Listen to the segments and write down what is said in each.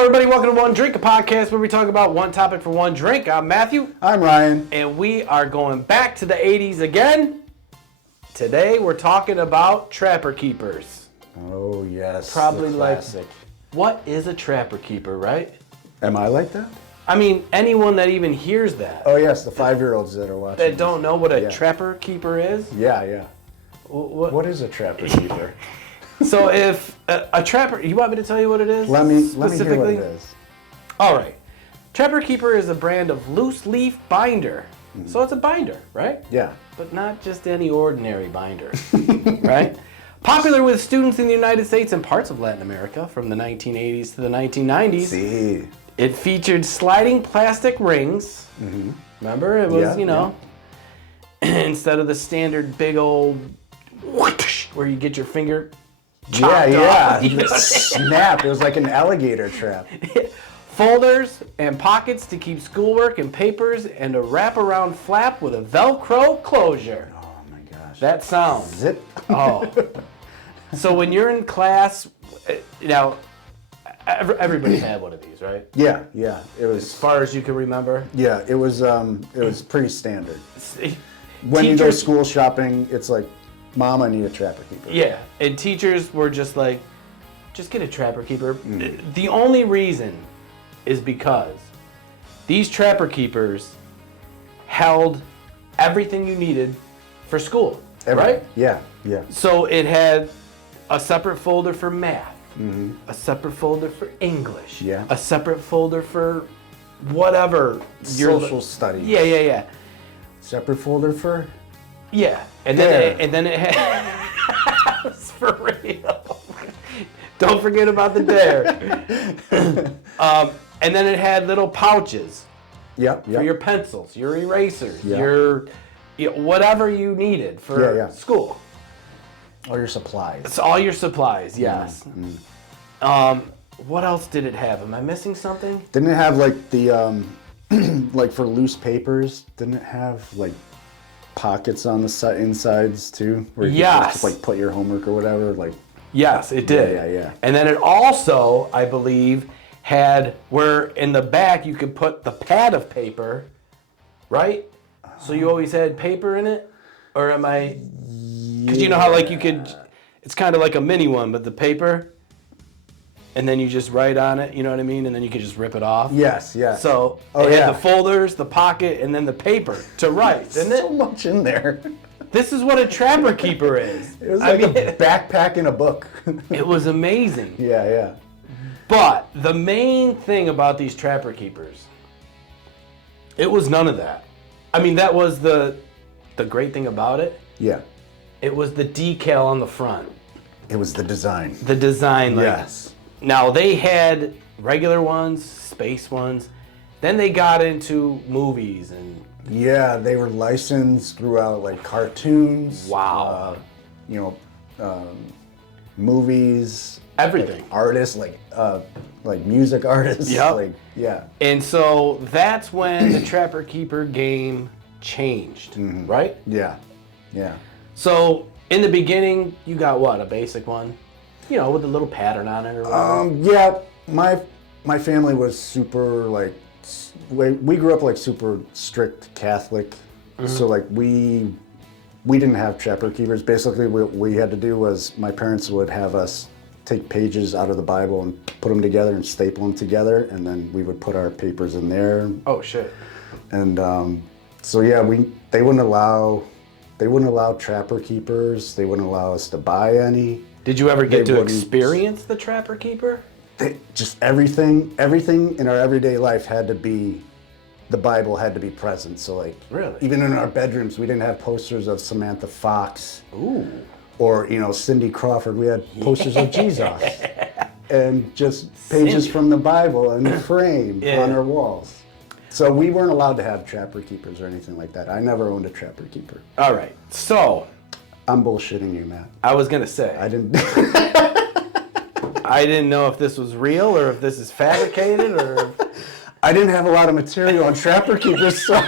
everybody. Welcome to One Drink, a podcast where we talk about one topic for one drink. I'm Matthew. I'm Ryan. And we are going back to the 80s again. Today, we're talking about trapper keepers. Oh, yes. Probably like, what is a trapper keeper, right? Am I like that? I mean, anyone that even hears that. Oh, yes, the 5-year-olds that are watching. That don't know what a trapper keeper is. Yeah. What is a trapper keeper? So if a trapper, you want me to tell you what it is? Let me hear what it is. All right. Trapper Keeper is a brand of loose leaf binder. Mm-hmm. So it's a binder, right? Yeah. But not just any ordinary binder, right? Popular with students in the United States and parts of Latin America from the 1980s to the 1990s. See. It featured sliding plastic rings. Mm-hmm. Remember? It was, instead of the standard big old whoosh, where you get your finger chopped off. Snap. It was like an alligator trap. Folders and pockets to keep schoolwork and papers, and a wraparound flap with a Velcro closure. Oh my gosh. That sound. Zip. Oh. So when you're in class, everybody had one of these, right? Yeah. It was, as far as you can remember. Yeah, it was pretty standard. When you go school shopping, it's like, Mom, I need a trapper keeper. Yeah, and teachers were just like, just get a trapper keeper. The only reason is because these trapper keepers held everything you needed for school, right? Yeah. So it had a separate folder for math, a separate folder for English, a separate folder for whatever. Social studies. Yeah. Separate folder for? Yeah, and then it had for real. Don't forget about the dare. And then it had little pouches. Yep. For your pencils, your erasers, your whatever you needed for school. All your supplies. It's all your supplies. Yes. Mm-hmm. What else did it have? Am I missing something? Didn't it have like the like for loose papers? Didn't it have like pockets on the insides too, where you could just like put your homework or whatever? Like, yes, it did. Yeah. And then it also, I believe, had where in the back you could put the pad of paper, right? So you always had paper in it, or am I? Because you know how like you could, it's kind of like a mini one, but the paper. And then you just write on it, you know what I mean? And then you can just rip it off. Yes. So it had the folders, the pocket, and then the paper to write, didn't it? So much in there. This is what a trapper keeper is. It was like a backpack in a book. It was amazing. Yeah. But the main thing about these trapper keepers, it was none of that. I mean, that was the great thing about it. Yeah. It was the decal on the front. It was the design. The design, like, yes. Now, they had regular ones, space ones. Then they got into movies and... Yeah, they were licensed throughout, like, cartoons. Wow. Movies. Everything. Like, artists, like music artists. Yep. Yeah. And so that's when the Trapper Keeper game changed, right? Yeah. So in the beginning, you got what, a basic one? With a little pattern on it or whatever? Yeah, my family was super, like, we grew up, like, super strict Catholic. So, like, we didn't have trapper keepers. Basically, what we had to do was my parents would have us take pages out of the Bible and put them together and staple them together, and then we would put our papers in there. Oh, shit. And they wouldn't allow trapper keepers. They wouldn't allow us to buy any. Did you ever get to experience the Trapper Keeper? Just everything in our everyday life the Bible had to be present. So, like, really? Even in our bedrooms, we didn't have posters of Samantha Fox. Ooh. Or, Cindy Crawford. We had posters of Jesus. And just pages from the Bible in the frame on our walls. So we weren't allowed to have trapper keepers or anything like that. I never owned a trapper keeper. All right. So... I'm bullshitting you, Matt. I was going to say. I didn't... I didn't know if this was real or if this is fabricated or... I didn't have a lot of material on trapper keepers, so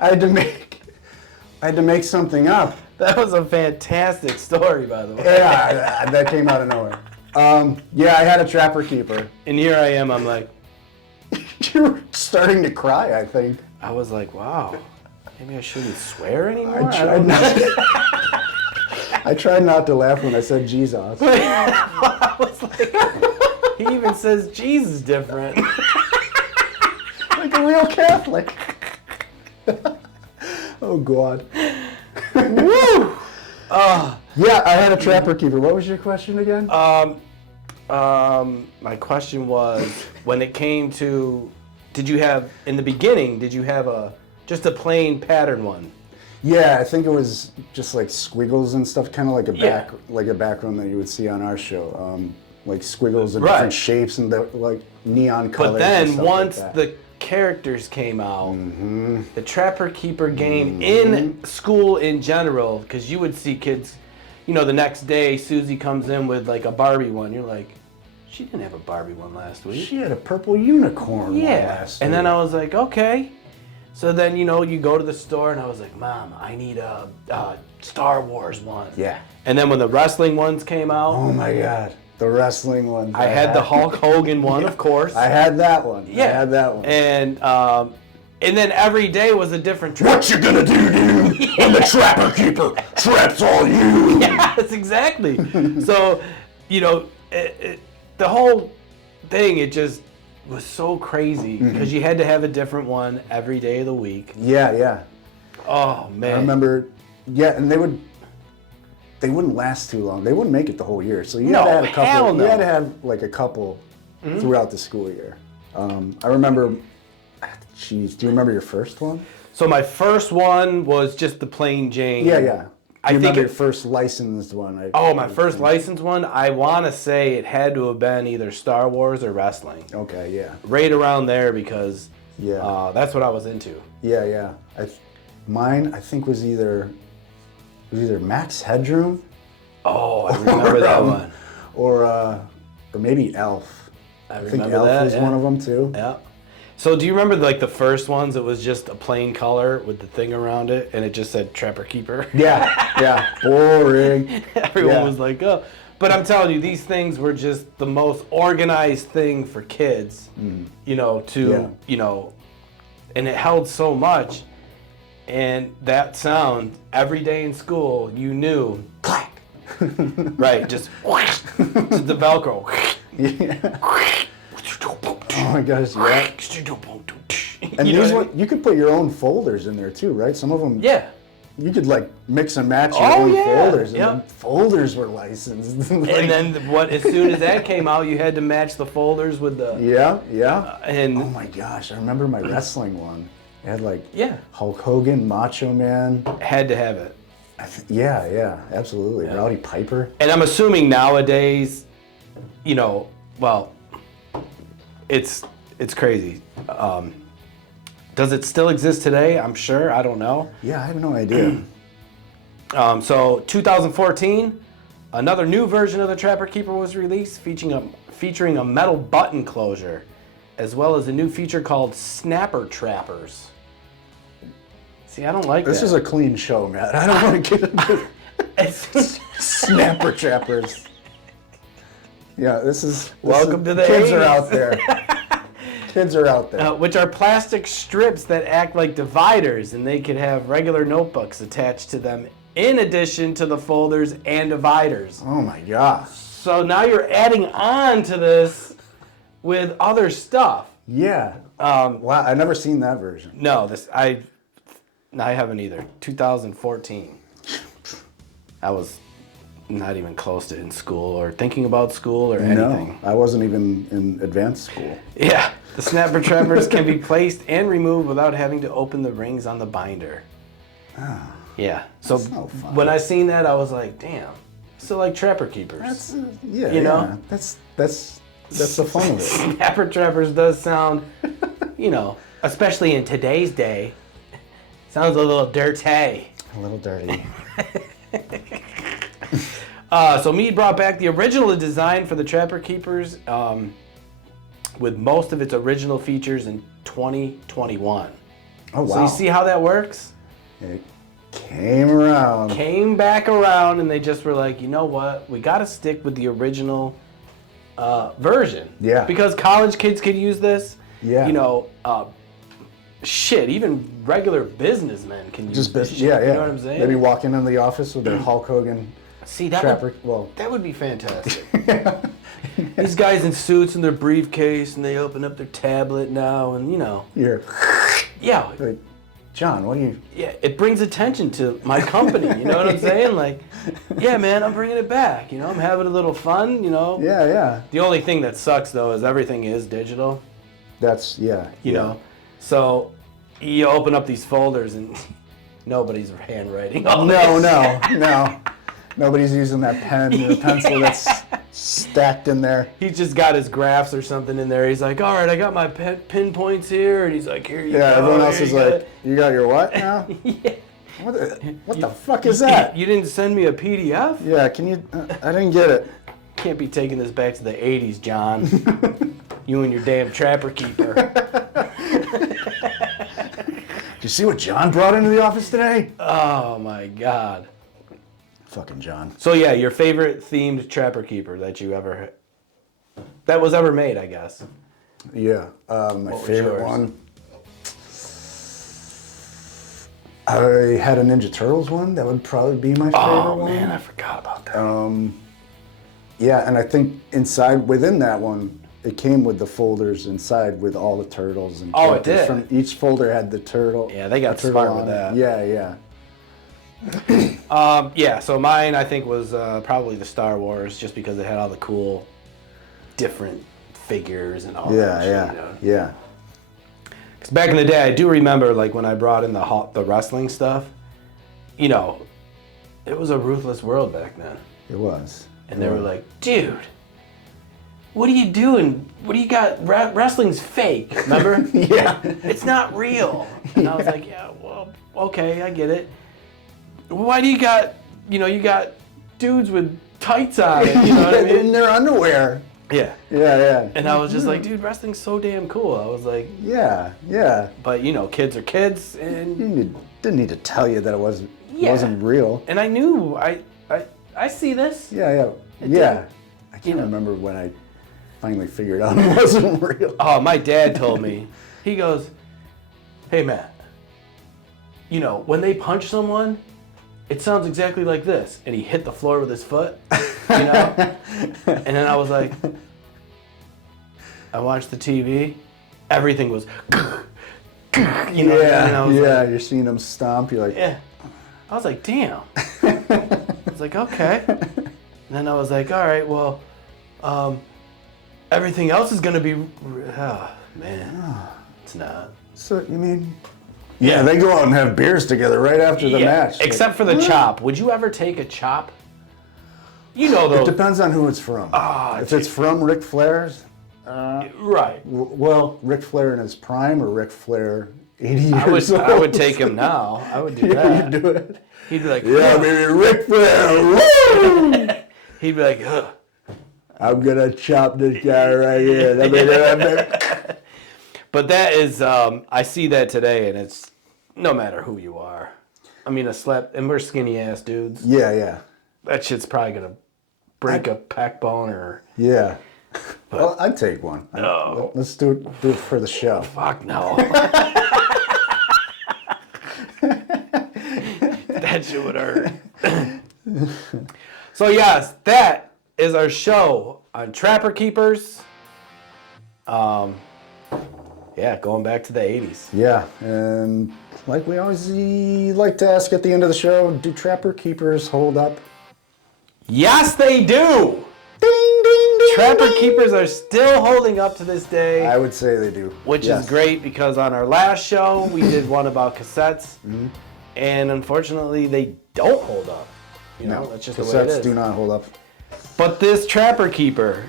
I had to make something up. That was a fantastic story, by the way. Yeah, that came out of nowhere. Yeah, I had a trapper keeper. And here I am, I'm like, You were starting to cry, I think. I was like, wow, maybe I shouldn't swear anymore? I tried not to laugh when I said Jesus. I was like, he even says Jesus different. Like a real Catholic. Oh, God. Woo! Yeah, I had a trapper keeper. What was your question again? My question was, when it came to, in the beginning, did you have just a plain pattern one? Yeah, I think it was just like squiggles and stuff, kind of like Yeah. like a background that you would see on our show. Like squiggles of Right. different shapes and like neon colors. But and then stuff once like that. the characters came out, the Trapper Keeper game in school in general, because you would see kids, the next day Susie comes in with like a Barbie one. You're like, she didn't have a Barbie one last week. She had a purple unicorn one last And week. then I was like, okay. So then, you go to the store and I was like, Mom, I need a Star Wars one. Yeah. And then when the wrestling ones came out, Oh my God, the wrestling ones. I had the Hulk Hogan one, of course. I had that one. Yeah. I had that one. And then every day was a different trap. What you gonna do, dude? When the trapper keeper traps all you? Yes, exactly. So, the whole thing, it just was so crazy because you had to have a different one every day of the week. Yeah. Oh, man. I remember, and they wouldn't last too long. They wouldn't make it the whole year. So you had to have a couple. hell no. You had to have like a couple throughout the school year. I remember. Jeez, do you remember your first one? So my first one was just the plain Jane. Yeah. I You think remember your first licensed one? my first licensed one, I want to say it had to have been either Star Wars or wrestling. Okay, yeah. Right around there because Yeah. that's what I was into. Yeah. Mine, I think, was either Max Headroom. Oh, I remember that one. Or maybe Elf. I think remember Elf that, was one of them too. Yeah. So do you remember like the first ones? It was just a plain color with the thing around it, and it just said Trapper Keeper. Yeah. Boring. Everyone was like, oh. But I'm telling you, these things were just the most organized thing for kids, and it held so much. And that sound, every day in school, you knew, clack. Right, just the Velcro. Yeah. Oh my gosh, yeah. And You know these what I ones, you could put your own folders in there too, right? Some of them, Yeah. you could like mix and match your Oh, own yeah. folders, and Yep. then folders were licensed. Like, And then as soon as that came out, you had to match the folders with the yeah. and Oh my gosh, I remember my wrestling one. It had like Yeah. Hulk Hogan, Macho Man. had to have it. Yeah, absolutely. Rowdy Piper. And I'm assuming nowadays, it's crazy. Does it still exist today? I'm sure. I don't know. Yeah, I have no idea. So 2014, another new version of the Trapper Keeper was released, featuring a metal button closure, as well as a new feature called Snapper Trappers. See, I don't like This that. is a clean show, Matt. I don't want to get into It's- snapper trappers. Yeah, Welcome to the kids 80s. are out there. Kids are out there. which are plastic strips that act like dividers, and they could have regular notebooks attached to them in addition to the folders and dividers. Oh my gosh. So now you're adding on to this with other stuff. Yeah. Wow, I've never seen that version. No, I haven't either. 2014. I was not even close to in school or thinking about school or anything. No, I wasn't even in advanced school. Yeah, the Snapper Trappers can be placed and removed without having to open the rings on the binder. Yeah, so no fun. when I seen that, I was like, damn, still like Trapper Keepers. Yeah. That's the fun of it. Snapper Trappers does sound, especially in today's day, sounds a little dirty. A little dirty. So Mead brought back the original design for the Trapper Keepers with most of its original features in 2021. Oh wow. So you see how that works? It came around. Came back around and they just were like, you know what? We got to stick with the original version. Yeah. Because college kids could use this. Yeah. You know, shit, even regular businessmen can use this shit. Yeah, yeah. You know what I'm saying? Maybe walk into the office with their Hulk Hogan See, trapper. that would be fantastic. These guys in suits and their briefcase, and they open up their tablet now, and you know. You're Yeah. like, John, what are you? Yeah, it brings attention to my company. You know what I'm saying? Like, yeah, man, I'm bringing it back. You know, I'm having a little fun. You know. Yeah, yeah. The only thing that sucks though is everything is digital. That's You know, so you open up these folders and nobody's handwriting. All No, this. no. Nobody's using that pen or pencil that's stacked in there. He's just got his graphs or something in there. He's like, all right, I got my pinpoints here. And he's like, here you go. Yeah, everyone else here is you like, go. you got your what now? Yeah. What the fuck is that? You didn't send me a PDF? Yeah, can you? I didn't get it. Can't be taking this back to the 80s, John. You and your damn trapper keeper. Did you see what John brought into the office today? Oh my God. Fucking John. So yeah, your favorite themed trapper keeper that was ever made, I guess. Yeah, my was favorite yours? one. I had a Ninja Turtles one. That would probably be my favorite Oh one. man, I forgot about that. Yeah, and I think within that one, it came with the folders inside with all the turtles and Oh, it characters did? From each folder had the turtle. Yeah, they got the turtle smart with on it. that. Yeah, yeah. Yeah, so mine I think was probably the Star Wars, just because it had all the cool, different figures and all that shit. Yeah, You know? yeah. Because back in the day, I do remember like when I brought in the wrestling stuff. You know, it was a ruthless world back then, It was. and they were like, "Dude, what are you doing? What do you got? Wrestling's fake, remember? Yeah. It's not real." And I was like, "Yeah, well, okay, I get it. Why do you got dudes with tights on it? You know what I mean?" In their underwear. Yeah. Yeah, yeah. And I was just like, dude, wrestling's so damn cool. I was like, Yeah, yeah. but you know, kids are kids, and Didn't need to tell you that it wasn't real. And I knew I see this. Yeah. I can't remember when I finally figured out it wasn't real. Oh, my dad told me. He goes, "Hey Matt, you know, when they punch someone, it sounds exactly like this." And he hit the floor with his foot, you know? And then I was like, I watched the TV, everything was, you know? And I was like, you're seeing them stomp. You're like, yeah. I was like, damn. I was like, okay. And then I was like, all right, well, everything else is gonna be, oh man, it's not. so you mean? Yeah, they go out and have beers together right after the match. Except for the chop. Would you ever take a chop? You know It those. depends on who it's from. If it's from Ric Flair's, Right. well, Ric Flair in his prime or Ric Flair 80 years old. I would take him now. I would do Yeah, that. you do it. He'd be like, Yeah, baby, Ric Flair. Woo! he'd be like, ugh. I'm gonna chop this guy right here. But that is, I see that today, and it's no matter who you are. I mean, and we're skinny ass dudes. Yeah. That shit's probably gonna break a pec bone or. Yeah. Well, I'd take one. No. Let's do it for the show. Fuck no. That shit would hurt. So yes, that is our show on Trapper Keepers. Yeah, going back to the 80s. Yeah, and like we always like to ask at the end of the show, do Trapper Keepers hold up? Yes, they do. Ding, ding, ding. Trapper Keepers are still holding up to this day. I would say they do. Which Yes. is great because on our last show, we did one about cassettes. And unfortunately, they don't hold up. You know, that's just the way it cassettes is. do not hold up. But this Trapper Keeper,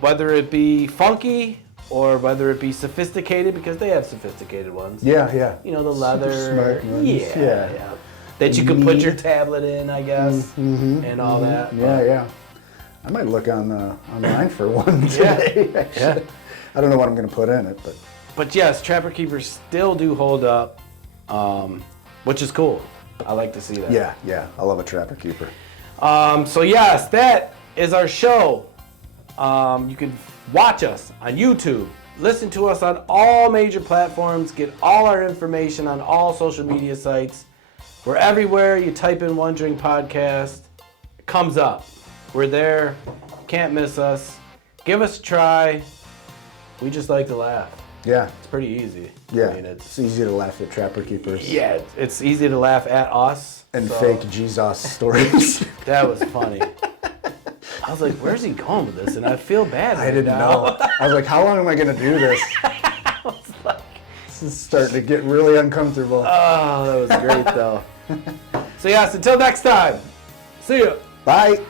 whether it be funky or whether it be sophisticated, because they have sophisticated ones. Yeah. You know, the leather. smart ones, yeah. That you can put your tablet in, I guess, and all that. Yeah. I might look online for one today. Yeah. I don't know what I'm going to put in it, but But yes, Trapper Keepers still do hold up, which is cool. I like to see that. yeah. I love a Trapper Keeper. So yes, that is our show. You can watch us on YouTube. Listen to us on all major platforms. Get all our information on all social media sites. We're everywhere. You type in One Drink Podcast, it comes up. We're there. Can't miss us. Give us a try. We just like to laugh. Yeah. It's pretty easy. Yeah. I mean, it's easy to laugh at Trapper Keepers. Yeah, it's easy to laugh at us. And fake Jesus stories. That was funny. I was like, where's he going with this? And I feel bad I didn't know. I was like, how long am I going to do this? I was like, This is starting to get really uncomfortable. oh, that was great, though. So, yes, until next time. See ya. Bye.